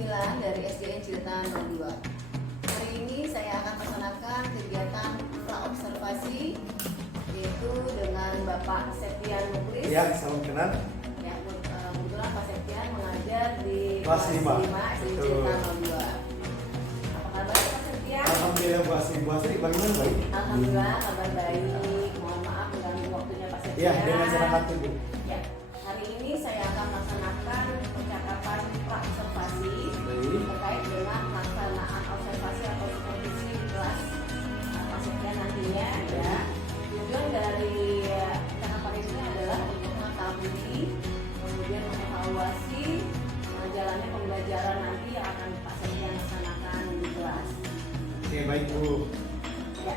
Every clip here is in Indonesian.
9 dari SDN Ciletan 02. Hari ini saya akan melaksanakan kegiatan praobservasi yaitu dengan Bapak Septian Muklis. Ya, salam kenal. Ya, kebetulan Pak Septian mengajar di kelas 5 SDN Ciletan 02. Apa kabar Pak Septian? Alhamdulillah Bu Asri, bagaimana baik? Alhamdulillah kabar baik. Mohon maaf mengganggu waktunya Pak Septian. Ya, dengan senang hati Bu. Ya, hari ini saya akan melaksanakan percakapan praobservasi terkait dengan pelaksanaan observasi atau supervisi di kelas maksudnya nantinya ya. Tujuan dari percakapan ini adalah untuk mengetahui kemudian mengevaluasi jalannya pembelajaran nanti yang akan Pak Septian laksanakan di kelas. Oke, baik Bu. Ya,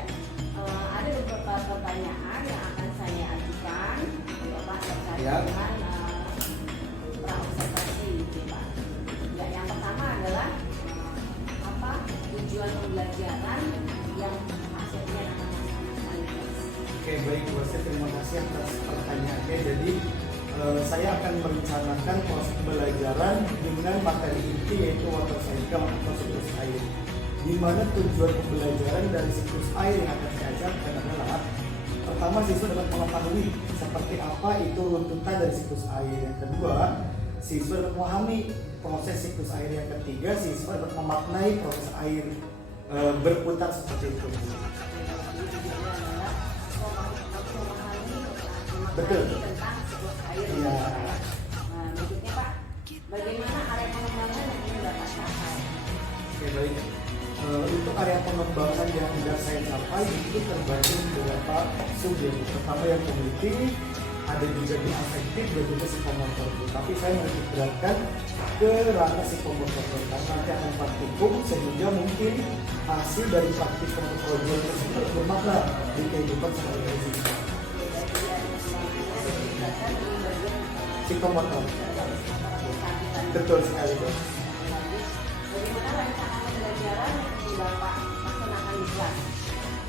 ada beberapa pertanyaan yang akan saya ajukan ya Pak terkait Ya. dengan praobservasi gitu Pak. Ya, yang pertama adalah apa tujuan pembelajaran yang Pak Septian akan laksanakan di kelas. Oke, baik Bu Asri, terima kasih atas pertanyaannya. Jadi saya akan merencanakan proses pembelajaran dengan materi inti yaitu water cycle atau siklus air. Di mana tujuan pembelajaran dari siklus air yang akan saya ajarkan adalah pertama, siswa dapat mengetahui seperti apa itu runtutan dari siklus air. Yang kedua, siswa dapat memahami proses siklus air. Yang ketiga, siswa dapat memaknai proses air berputar seperti itu. Betul. Tentang siklus air. Iya. Nah, berikutnya Pak, bagaimana area pengembangan yang ingin Bapak capai? Oke, baik. Untuk area pengembangan yang sudah saya capai itu terbagi beberapa subjek. Pertama yang kognitif, ada juga di afektif dan juga psikomotor. Tapi saya menitik beratkan ke ranah psikomotor karena nanti akan praktikum sehingga mungkin hasil dari praktikum program tersebut bermakna di kehidupan sehari-hari. Psikomotor. Betul sekali, Bos. Bagaimana rancangan pembelajaran yang ingin Bapak laksanakan di kelas?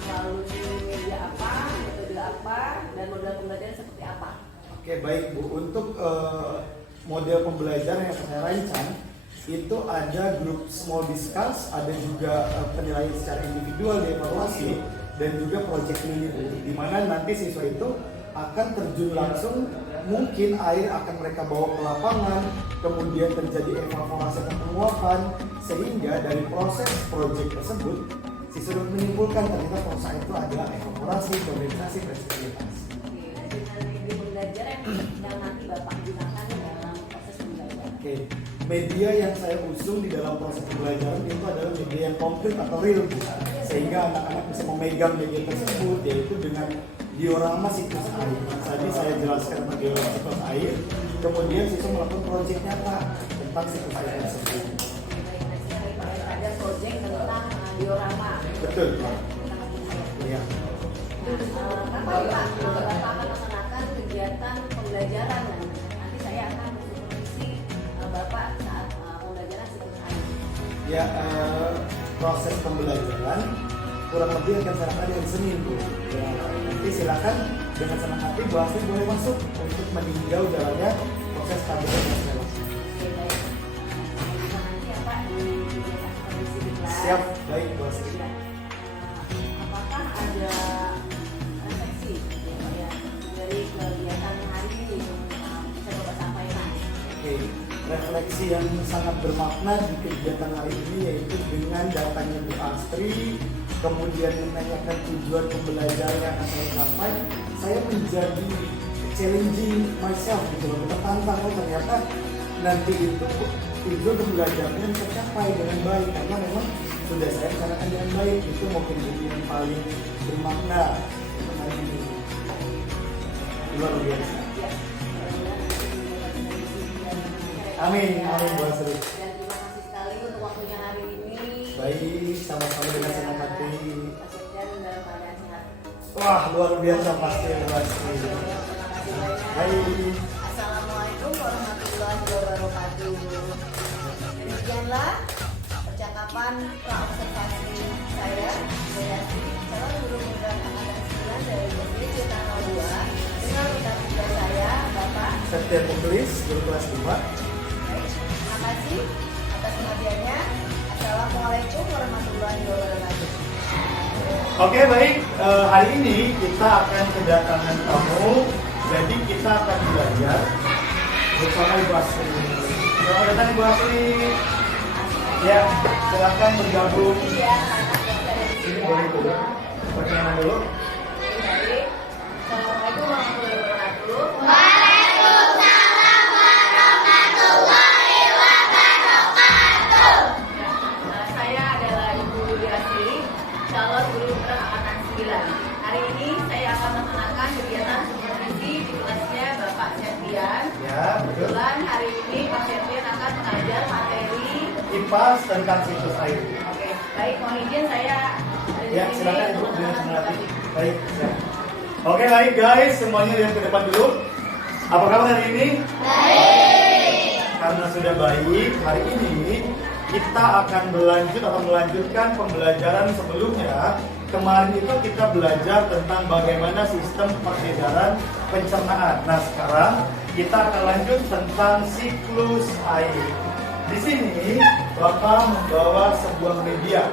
Melalui media apa, metode apa, dan model pembelajaran seperti apa? Oke, baik Bu. Untuk model pembelajaran yang saya rancang itu ada grup small discuss, ada juga penilaian secara individual dievaluasi, dan juga project mini Bu. Di mana nanti siswa itu akan terjun langsung, mungkin air akan mereka bawa ke lapangan, kemudian terjadi evaluasi atau penguapan, sehingga dari proses proyek tersebut siswa dapat menyimpulkan ternyata proses itu adalah evaluasi, kondensasi, fleksibilitas. Oke, dengan media pembelajaran yang nanti Bapak gunakan dalam proses pembelajaran. Oke, media yang saya usung di dalam proses pembelajaran itu adalah media yang konkret atau real, Bu. Sehingga anak-anak bisa memegang media tersebut, yaitu dengan diorama siklus air. Tadi saya jelaskan tentang diorama siklus air, kemudian siswa melakukan proyek nyata tentang siklus air tersebut. Ada proyek tentang diorama. Betul, Pak. Iya. Kapan Pak Bapak akan melaksanakan kegiatan pembelajaran dan nanti saya akan bersupervisi Bapak saat pembelajaran siklus air. Ya, proses pembelajaran kurang lebih akan saya lakukan hari Senin, Bu. Ya, nanti silakan dengan senang hati Bu Asri boleh masuk untuk meninjau jalannya proses pembelajaran yang saya lakukan. Oke, baik. Nanti ya Pak di supervisi di kelas. Siap, baik Bu Asri. Ya. Apakah ada refleksi ya, dari kegiatan hari ini bisa Bapak sampaikan? Oke, refleksi yang sangat bermakna di kegiatan hari ini yaitu dengan datangnya Bu Astri, kemudian menanyakan tujuan pembelajaran yang akan saya capai, saya menjadi challenging myself gitu loh, tertantang, oh ternyata nanti itu tujuan pembelajarannya tercapai dengan baik karena memang sudah saya rencanakan dengan baik. Itu mungkin yang paling bermakna untuk hari ini. Luar biasa. Amin, amin Bu Asri. Dan terima kasih sekali untuk waktunya hari ini. Baik, sama-sama dengan senang hati. Pak Septian dalam keadaan sehat. Wah, luar biasa pasti Bu Asri. Terima kasih banyak. Baik. Assalamualaikum warahmatullahi wabarakatuh. Demikianlah percakapan praobservasi saya, Dayati, calon guru muda angkatan 9 dari SD Ciletan 02 dengan rekan tugas saya, Bapak Septian Muklis, guru kelas 5. Baik, terima kasih. atas perhatiannya. Assalamualaikum warahmatullahi wabarakatuh. Oke, baik. Hari ini kita akan kedatangan tamu. Jadi kita akan belajar bersama Ibu Asri. Selamat datang Ibu Asri. Ya, silakan bergabung. Ini boleh dulu. Perkenalan dulu. Baik. Assalamualaikum warahmatullahi wabarakatuh. Waalaikumsalam warahmatullahi wabarakatuh. Saya adalah Ibu Yasri, calon guru angkatan 9. Hari ini saya akan melaksanakan kegiatan supervisi di kelasnya Bapak Septian. Ya, betul. Kebetulan hari ini Pak Septian akan mengajar materi. IPA tentang siklus air. Oke, baik, mohon izin saya ada di Ya, sini silakan Ibu untuk dengan melaksanakan melatih. tugas. Baik. Ya. Oke, baik guys, semuanya lihat ke depan dulu. Apa kabar hari ini? Baik. Karena sudah baik, hari ini kita akan melanjutkan pembelajaran sebelumnya. Kemarin itu kita belajar tentang bagaimana sistem peredaran pencernaan. Nah, sekarang kita akan lanjut tentang siklus air. Di sini Bapak membawa sebuah media.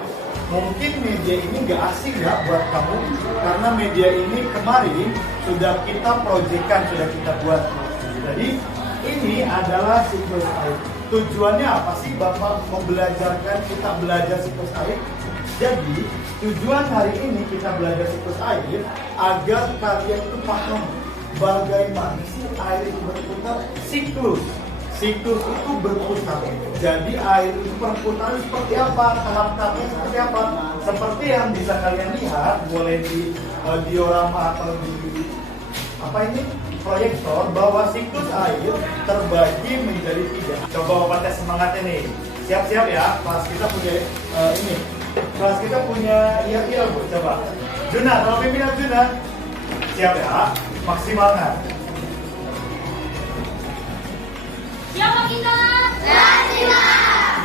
Mungkin media ini gak asing ya buat kamu, karena media ini kemarin sudah kita proyekkan, sudah kita buat. Jadi ini adalah siklus air. Tujuannya apa sih Bapak membelajarkan kita belajar siklus air? Jadi tujuan hari ini kita belajar siklus air agar kalian itu paham bagaimana sih air itu berputar. Siklus itu berputar. Jadi air itu berputar seperti apa? Tahap-tahapnya seperti apa? Seperti yang bisa kalian lihat, boleh di diorama atau di proyektor, bahwa siklus air terbagi menjadi 3. Coba Bapak tes semangatnya nih. Siap-siap ya. Kelas kita punya Kelas kita punya iya Bu. Coba. Juna, kalau pimpinan Juna. Siap ya. Maksimalkan. Siapa kita? Kelas 5.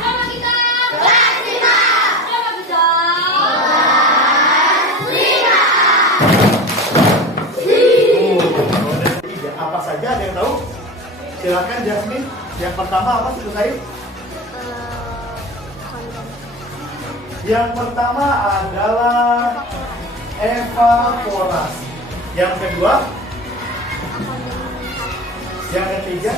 Siapa kita? Kelas 5. Siapa kita? Kelas 5. Apa saja ada yang tahu? Silakan Jasmine. Yang pertama apa siklus air? Yang pertama adalah evaporasi. Yang kedua? Yang ketiga?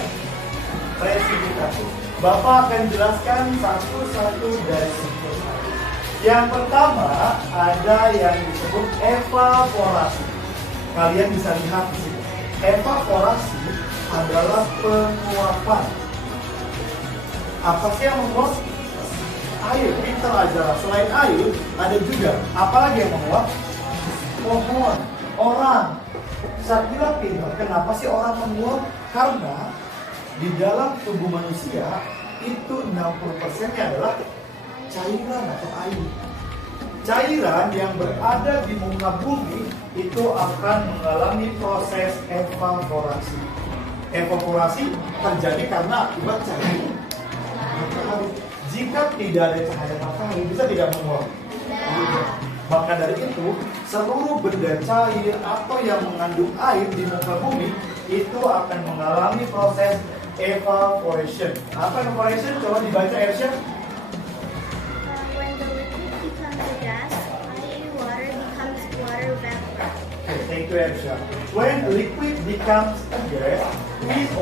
Presipitasi. Bapak akan jelaskan satu-satu dari siklus air. Yang pertama ada yang disebut evaporasi. Kalian bisa lihat di sini. Evaporasi adalah penguapan. Apa sih yang menguap? Air. Pintar aja. Selain air, ada juga. Apalagi yang menguap? Pohon, orang. Saya kira pintar. Kenapa sih orang menguap? Karena di dalam tubuh manusia itu 60%-nya adalah cairan atau air. Cairan yang berada di muka bumi itu akan mengalami proses evaporasi. Evaporasi terjadi karena akibat cahaya matahari. Jika tidak ada cahaya matahari, bisa tidak menguap. Maka dari itu, seluruh benda cair atau yang mengandung air di muka bumi itu akan mengalami proses evaporation. Apa evaporation? Coba dibaca Ersya. When the liquid becomes a gas, i.e. water becomes water vapor. Okay, thank you Ersya. When liquid becomes a gas,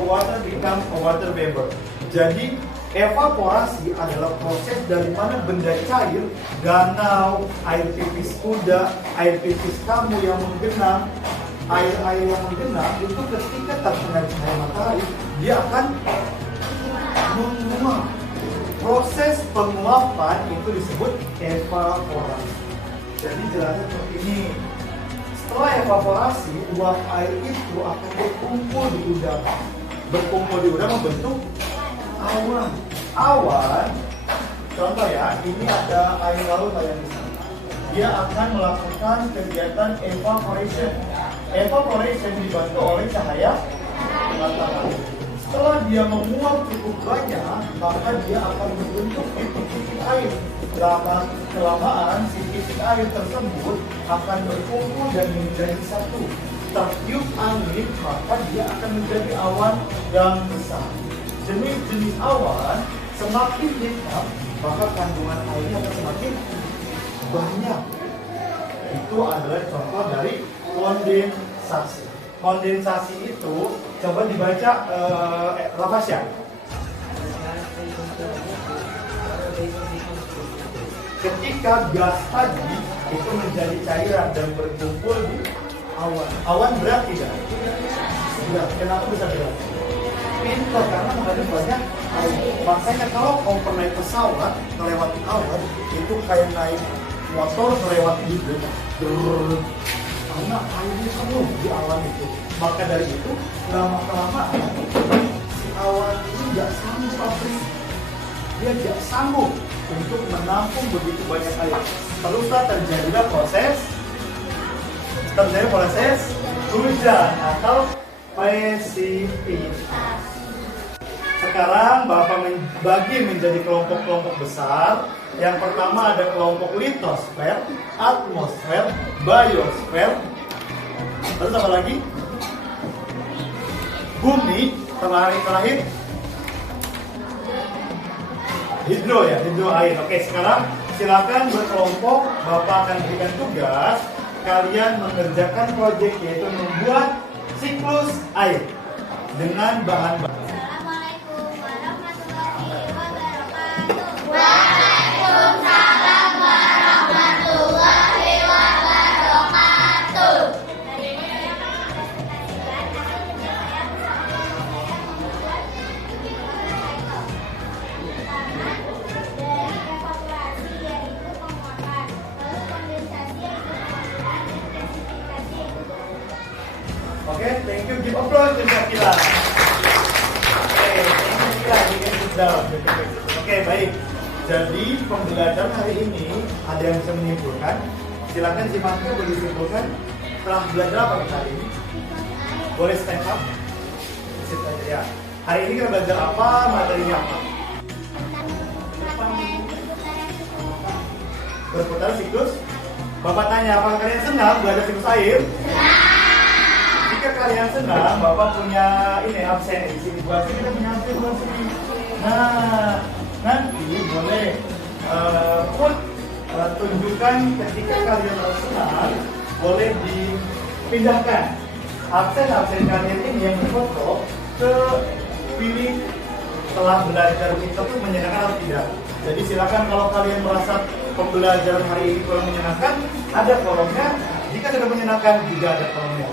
water becomes a water vapor. Jadi evaporasi adalah proses dari mana benda cair, danau, air pipis kuda, air pipis kamu yang menggenang, air-air yang menggenang itu ketika terkena cahaya matahari dia akan menguap. Proses penguapan itu disebut evaporasi. Jadi jelasnya seperti ini. Setelah evaporasi, uap air itu akan berkumpul di udara. Berkumpul di udara membentuk awan. Awan, contoh ya, ini ada air laut yang di sana. Dia akan melakukan kegiatan evaporation. Evaporation dibantu oleh cahaya matahari. Setelah dia menguap cukup banyak, maka dia akan membentuk titik-titik air. Kelamaan si titik air tersebut akan berkumpul dan menjadi satu. Tertiup angin, maka dia akan menjadi awan yang besar. Jenis-jenis awan Semakin hitam, maka kandungan airnya akan semakin banyak. Itu adalah contoh dari kondensasi. Kondensasi itu coba dibaca Lafasya. Ketika gas tadi itu menjadi cairan dan berkumpul di awan. Awan berat tidak? Berat. Kenapa bisa berat? Pintar karena mengandung banyak air. Makanya kalau kamu pernah naik pesawat melewati awan, itu kayak naik motor melewati gitu. Karena airnya penuh di awan itu. Maka dari itu lama-kelamaan si awan ini nggak sanggup dia nggak sanggup untuk menampung begitu banyak air. Teruslah terjadilah proses hujan atau presipitasi. Sekarang Bapak membagi menjadi kelompok-kelompok besar. Yang pertama ada kelompok litosfer, atmosfer, biosfer. Terus apa lagi? Bumi. Terakhir hidro ya, hidro air. Oke, sekarang silakan berkelompok. Bapak akan berikan tugas kalian mengerjakan proyek, yaitu membuat siklus air dengan bahan-bahan. Assalamualaikum warahmatullahi wabarakatuh. Waalaikumsalam warahmatullahi wabarakatuh. Hari ini saya akan mempresentasikan hasil kerja saya bersama kelompok saya membuat cycle. Pertama, dari evaporasi yaitu penguapan, lalu kondensasi yaitu pengaturan, dan presipitasi yaitu turbulensi. Oke, thank you. Give applause to Syakila. Oke, thank you Syakila. You can sit down. Oke, baik. Jadi pembelajaran hari ini ada yang bisa menyimpulkan. Silakan si Matthew boleh disimpulkan. Telah belajar apa kita hari ini? Boleh stand up? Sit aja ya. Hari ini kita belajar apa? Materinya apa? Berputar siklus. Bapak tanya, apakah kalian senang belajar siklus air? Jika kalian senang, Bapak punya ini absen di sini. Buat sini kita punya absen buat sini. Nah, nanti boleh tunjukkan ketika kalian senang, boleh dipindahkan absen kalian ini yang berfoto ke pilih setelah belajar itu menyenangkan atau tidak. Jadi silakan kalau kalian merasa pembelajaran hari ini kurang menyenangkan, ada kolomnya. Jika sudah menyenangkan, juga ada kolomnya.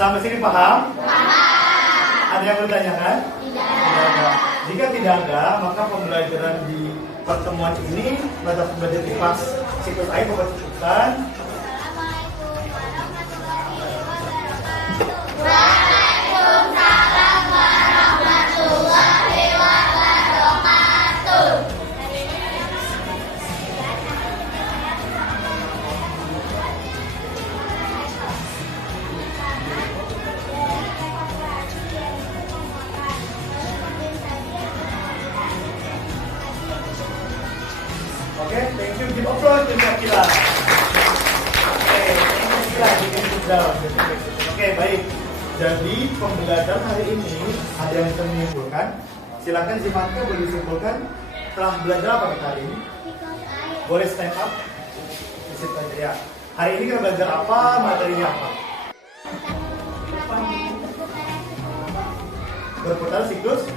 Sampai sini paham? Paham. Ada yang bertanyakan? Tidak. Jika tidak ada, maka pembelajaran di pertemuan ini pada pembelajaran kipas siklus air Bapak cukupkan. Assalamualaikum warahmatullahi wabarakatuh. Waalaikumsalam warahmatullahi wabarakatuh. Hari ini saya akan mempresentasikan hasil kerja saya bersama kelompok saya membuat cycle. Pertama, dari evaporasi yaitu penguapan, lalu kondensasi yaitu pengaturan, dan presipitasi yaitu turbulensi. Oke, thank you. Give applause to Syakila. Oke, thank you Syakila. You can sit down. Oke, baik. Jadi pembelajaran hari ini ada yang bisa menyimpulkan. Silakan si Matthew boleh disimpulkan. Telah belajar apa kita hari ini? Siklus air. Boleh stand up? Sit aja ya. Hari ini kita belajar apa? Materinya apa? Berputar siklus.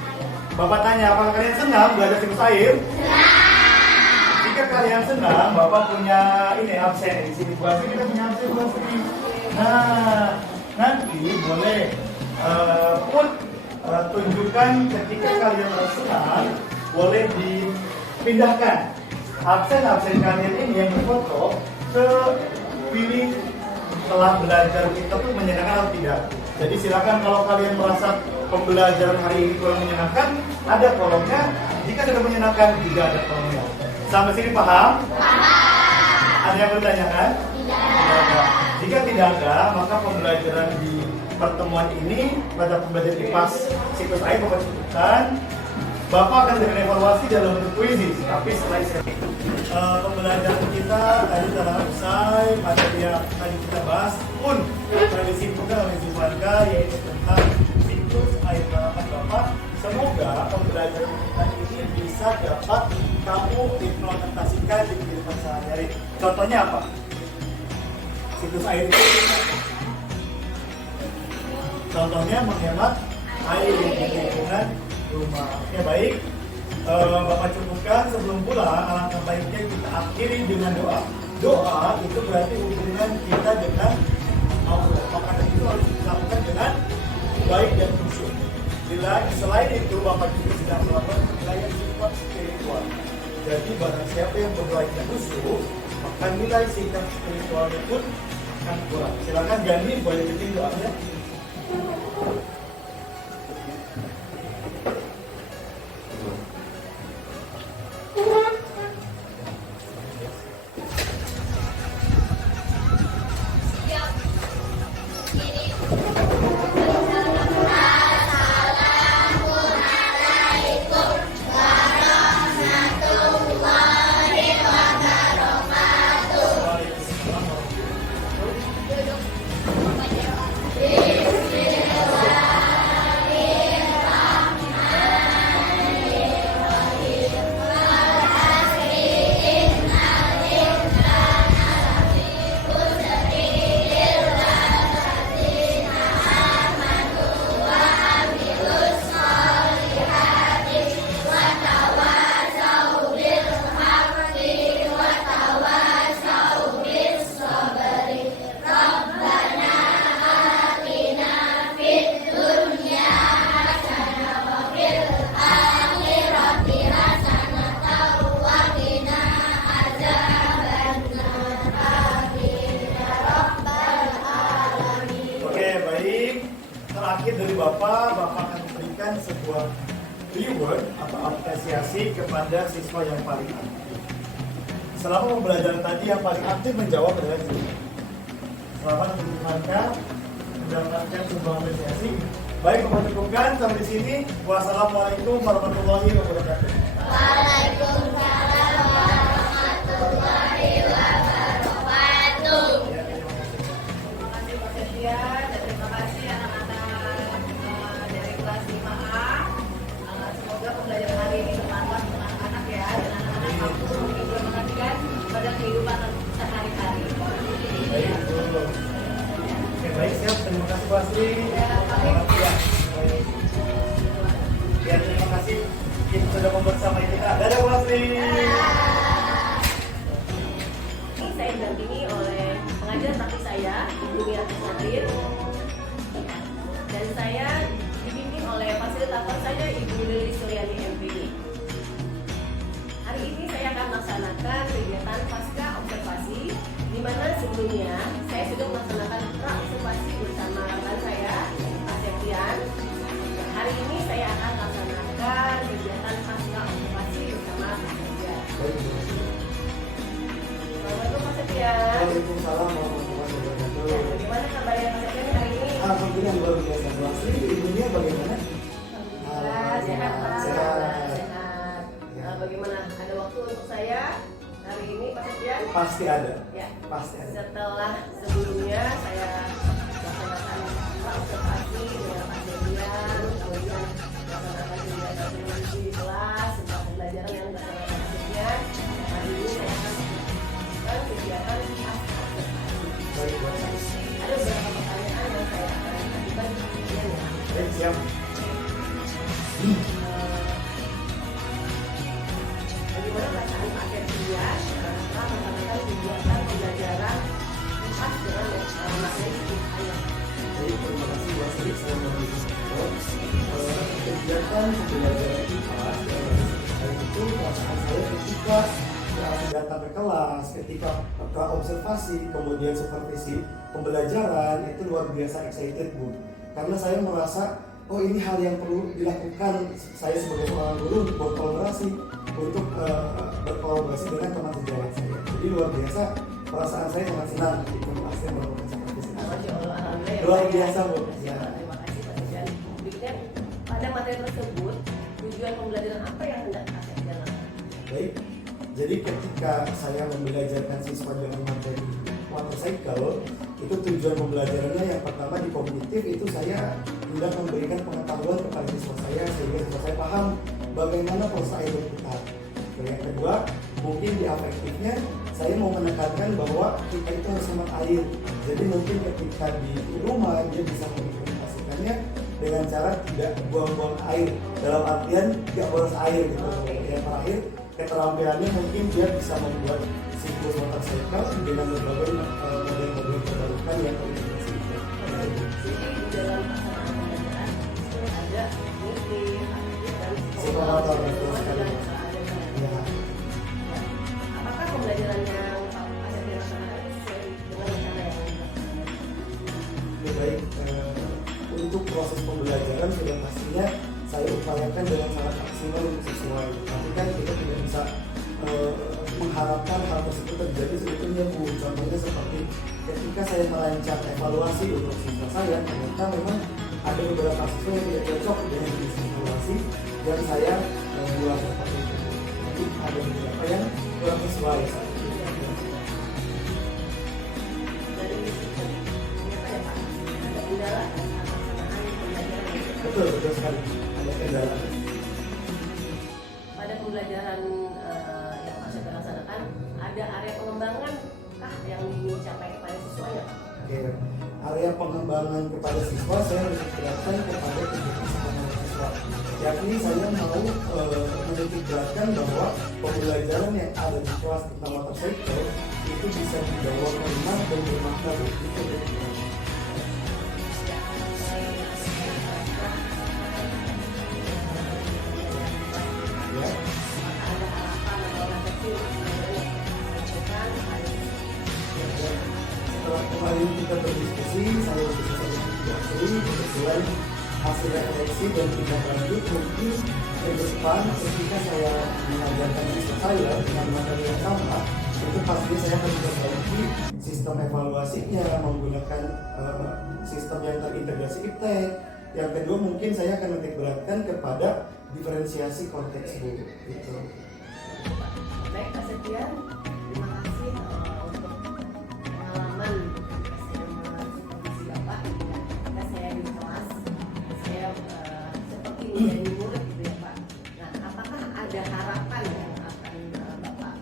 Bapak tanya, apakah kalian senang belajar siklus air? Jika kalian senang, Bapak punya ini absen di sini. Buat sini kita punya absen buat sini. Nah, nanti boleh tunjukkan ketika kalian senang, boleh dipindahkan absen kalian ini yang berfoto ke pilih setelah belajar kita tuh menyenangkan atau tidak. Jadi silakan kalau kalian merasa pembelajaran hari ini kurang menyenangkan, ada kolomnya. Jika sudah menyenangkan, juga ada kolomnya. Sampai sini paham? Paham. Ada yang bertanyakan? Tidak. Jika tidak ada, maka pembelajaran di pertemuan ini pada pembelajaran kipas siklus air Bapak cukupkan. Bapak akan dengan evaluasi dalam bentuk kuisis, tapi setelah pembelajaran kita tadi telah usai. Materi yang tadi kita bahas pun telah disimpulkan oleh Zubanka, yaitu tentang siklus air tanaman Bapak. Semoga pembelajaran kita ini bisa dapat kamu implementasikan di kehidupan sehari-hari. Contohnya apa? Siklus air itu contohnya menghemat air di lingkungan rumah. Oke, baik. Bapak cukupkan sebelum pulang, alangkah baiknya kita akhiri dengan doa. Doa itu berarti hubungan kita dengan Allah. Maka itu harus dilakukan dengan baik dan khusyuk. Selain itu, Bapak juga sedang melakukan penilaian sifat spiritual. Jadi barang siapa yang berdoa khusyuk, maka nilai sikap spiritualnya pun akan kurang. Silakan Gani, boleh bikin doanya. Terakhir dari Bapak akan memberikan sebuah reward atau apresiasi kepada siswa yang paling aktif. Selama pembelajaran tadi yang paling aktif menjawab adalah siswa. Selamat mendapatkan sebuah apresiasi. Baik, Bapak cukupkan sampai di sini. Wassalamualaikum warahmatullahi wabarakatuh. Waalaikumsalam warahmatullahi wabarakatuh. Terima kasih Pak Setia dan terima kasih anak-anak dari kelas 5A. Semoga pembelajaran hari ini bermanfaat untuk anak-anak ya, dan anak-anak mampu mengimplementasikan pada kehidupan sehari-hari. Baik, oke, baik, siap. Terima kasih Pak Sri. Ya, terima kasih kita sudah membersamai kita. Dadah Pak Sri. Saya didampingi oleh pengajar praktik saya, Ibu Mira Kusnadir, dan saya dibimbing oleh fasilitator saya, Ibu Lili Suryani MPD. Hari ini saya akan melaksanakan kegiatan pasca observasi, di mana sebelumnya saya sudah melaksanakan pra-observasi bersama rekan saya, Pak Septian. Hari ini saya akan melaksanakan kegiatan pasca observasi bersama Pak Septian. Assalamualaikum Pak Septian. Waalaikumsalam warahmatullahi wabarakatuh. Bagaimana kabarnya Pak Septian hari ini? Alhamdulillah luar biasa. Pak Sri, ibunya bagaimana? Alhamdulillah sehat Pak. Sehat. Sehat. Bagaimana? Ada waktu untuk saya hari ini Pak Septian? Pasti ada. Ya. Pasti ada. Setelah sebelumnya saya melaksanakan observasi dengan Pak Septian, kemudian melaksanakan kegiatan di kelas, setelah pembelajaran yang dilaksanakan Pak Septian. Hari ini saya akan melakukan kegiatan observasi. Baik, baik. Ada beberapa pertanyaan yang saya akan ajukan ke Pak Septian ya. Baik, siap. Bagaimana perasaan Pak Septian setelah melaksanakan kegiatan pembelajaran IPAS dengan materi ayat? Baik, terima kasih Pak Sri. Saya memberikan kegiatan pembelajaran IPAS itu perasaan saya ketika datang ke kelas, ketika observasi, kemudian supervisi pembelajaran itu luar biasa excited Bu. Karena saya merasa oh ini hal yang perlu dilakukan saya sebagai seorang guru untuk berkolaborasi dengan teman sejawat saya. Jadi luar biasa, perasaan saya sangat senang ketika saya melakukan seperti itu. Alhamdulillah ya, Luar Pak, ya. biasa Bu. Ya. Terima kasih Pak Septian. Berikutnya pada materi tersebut tujuan pembelajaran apa yang hendak Pak Septian lakukan? Baik, jadi ketika saya membelajarkan siswa dengan materi motorcycle, itu tujuan pembelajarannya yang pertama di kognitif itu saya hendak memberikan pengetahuan kepada siswa saya sehingga siswa saya paham bagaimana proses air berputar. Dan yang kedua, mungkin di afektifnya saya mau menekankan bahwa kita itu harus hemat air. Jadi mungkin ketika di rumah dia bisa mengimplementasikannya dengan cara tidak buang-buang air, dalam artian tidak boros air gitu. Yang terakhir, keterampilannya mungkin dia bisa membuat siklus water cycle dengan berbagai model-model terbarukan yang terintegrasi. Jadi di dalam pelaksanaan pembelajaran itu ada meeting, dan Simulator, betul sekali. Ya. Apakah pembelajaran yang Pak Asep laksanakan sesuai dengan rencana yang Ya, baik, untuk proses pembelajaran sudah pastinya saya upayakan dengan sangat maksimal untuk sesuai. Tapi kan kita tidak bisa mengharapkan hal tersebut terjadi sebetulnya Bu. Contohnya seperti ketika saya merancang evaluasi untuk siswa saya, ternyata memang ada beberapa siswa yang tidak cocok dengan jenis evaluasi yang saya buat seperti itu. Jadi ada beberapa yang kurang sesuai saat itu. dari sistem ternyata ya Pak ada kendala dalam pelaksanaan pembelajaran Betul sekali. Ada kendala. pada pembelajaran yang Pak Asep laksanakan ada area pengembangan kah yang dicapai kepada siswa ya Pak? Oke, area pengembangan kepada siswa saya lebih beratkan kepada kebutuhan sekolah siswa. Yakni saya mau menitik beratkan bahwa pembelajaran yang ada di kelas tentang water cycle itu bisa dibawa ke rumah dan bermakna begitu. Ya. Ada harapan atau kecil Setelah kemarin kita berdiskusi, saya berdiskusi dengan kebetulan hasil refleksi dan tindak lanjut mungkin ke depan ketika saya mengajarkan siswa saya dengan materi yang sama, itu pasti saya akan memperbaiki sistem evaluasinya menggunakan sistem yang terintegrasi IPTEK. Yang kedua mungkin saya akan menitik beratkan kepada diferensiasi konteks Bu. Gitu. Baik Pak Septian, terima kasih untuk pengalaman saya supervisi Bapak ketika saya di kelas. Saya seperti menjadi murid gitu ya Pak. Nah, apakah ada harapan yang akan Bapak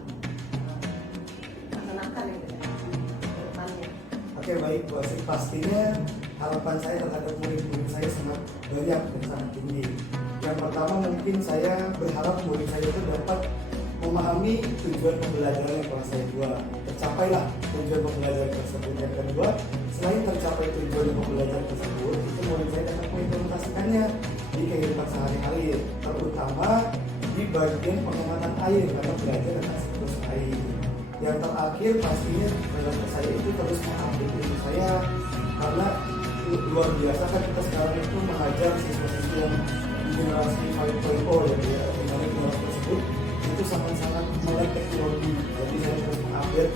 laksanakan gitu ya ke depannya? Oke baik Bu Asri, pastinya harapan saya terhadap murid-murid saya sangat banyak dan sangat tinggi. Yang pertama mungkin saya berharap murid saya itu dapat memahami tujuan pembelajaran yang telah saya buat. Tercapailah tujuan pembelajaran tersebut. Yang kedua, selain tercapai tujuan pembelajaran tersebut, itu murid saya dapat mengimplementasikannya di kehidupan sehari-hari, terutama di bagian pengamatan air karena belajar tentang siklus air. Yang terakhir pastinya dalam saya itu terus mengupdate ilmu saya karena luar biasa kan kita sekarang itu mengajar siswa-siswa yang di generasi 5.0 ya di mana generasi tersebut itu sangat-sangat melek teknologi. Jadi saya terus mengupdate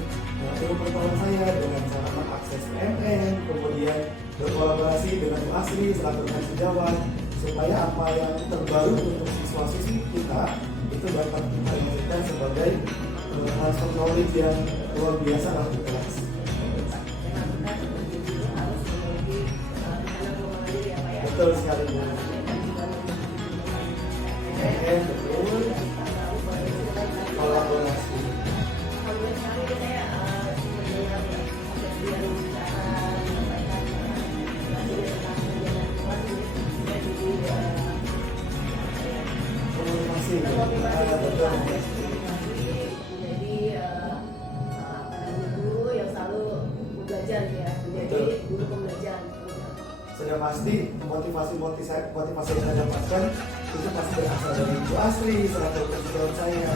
ilmu pengetahuan saya dengan cara mengakses PMN, kemudian berkolaborasi dengan Bu Asri selaku sejawat supaya apa yang terbaru untuk siswa-siswi kita itu dapat kita jadikan sebagai transfer knowledge yang luar biasa lah di kelas. Betul sekali Bu. Betul. Kolaborasi. Komunikasi. Betul. Menjadi guru yang selalu belajar ya, menjadi guru pembelajar. Sudah pasti motivasi yang saya dapatkan itu pasti berasal dari Bu Asri selaku kebetulan saya,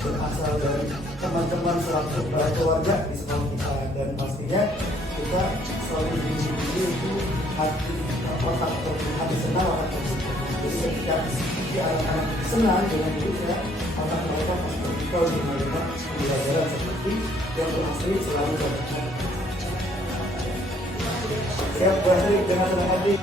berasal dari teman-teman selaku keluarga di sekolah kita, dan pastinya kita selalu diri itu hati otak hati senang otak positif. Jadi ketika anak-anak senang dengan itu ya, otak mereka pasti terbuka untuk melihat pembelajaran seperti yang Bu Asri selalu dapatkan. Siap Bu Asri dengan senang hati.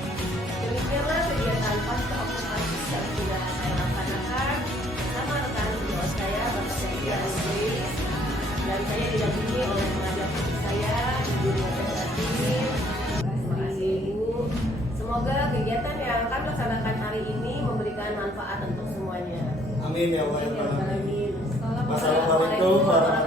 Demikianlah kegiatan pasca okupasi yang sudah saya laksanakan bersama rekan sejawat saya, Bapak Septian Andri, dan saya didampingi oleh pengajar saya, Ibu Nurhayati. Terima kasih Ibu. Semoga kegiatan yang kami laksanakan hari ini memberikan manfaat untuk semuanya. Amin ya Allah. Amin ya Rabbal Alamin. Wassalamualaikum warahmatullahi